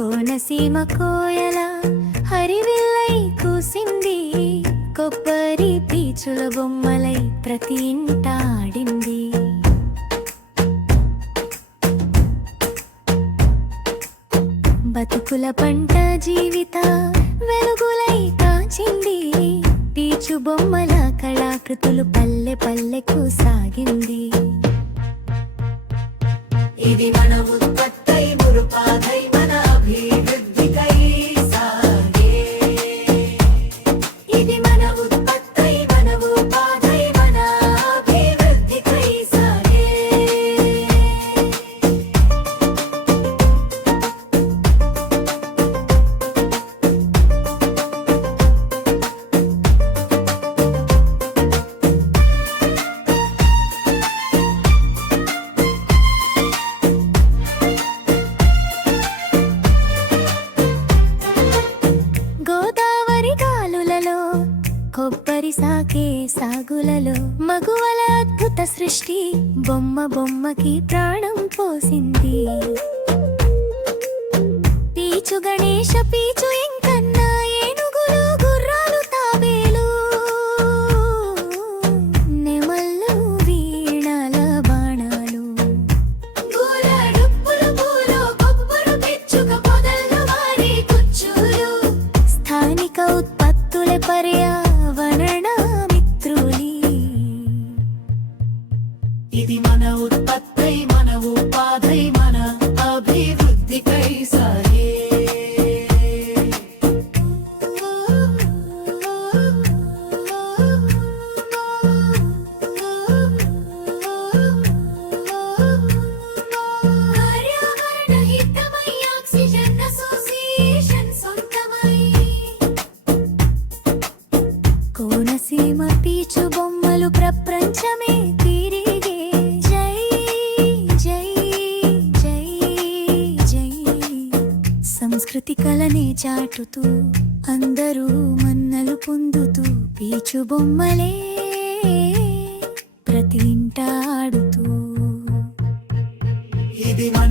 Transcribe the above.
కోనసీమ కోయల హరివిల్లై కూసింది, కొబ్బరి పీచుల బొమ్మలై ప్రతి ఇంట ఆడింది. బతుకుల పంట జీవిత వెలుగులై కాచింది, పీచు బొమ్మల కళాకృతులు పల్లె పల్లెకు సాగింది. ఇది మన ఉత్పత్తై మురుపాదై మన అభివృద్ధికై సాగే. ఇది మన ఉత్పత్తై మన ఉపాధై మన అభివృద్ధికై సాగే. కొబ్బరి సాగే సాగులలో మగువల అద్భుత సృష్టి, బొమ్మ బొమ్మకి ప్రాణం పోసింది. పీచు గణేశ పీచు ఇంకన్న ఏనుగులు గుర్రాలు తాబేలు, నెమళ్ళు వీణల బాణాలు, గూలడుప్పులు పూలు కొబ్బరు పిచ్చుక పొదల్లో వారి కుచ్చులు, స్థానిక ఉత్పత్తుల పర్యావరణ మిత్రులి. ఇది మన ఉత్పత్తై మన ఉపాధై మన అభివృద్ధికై సాగే. పర్యావరణ హితమై ఆక్సిజన్ అసోసియేషన్ సొంతమై. కోనసీమ పీచు బొమ్మలు ప్రపంచమే తిరిగే. జై జై జై జై. సంస్కృతి కళనే చాటుతూ అందరూ మన్నలు పొందుతూ, పీచు బొమ్మలే ప్రతి ఇంట ఆడుతూ. ఇది మన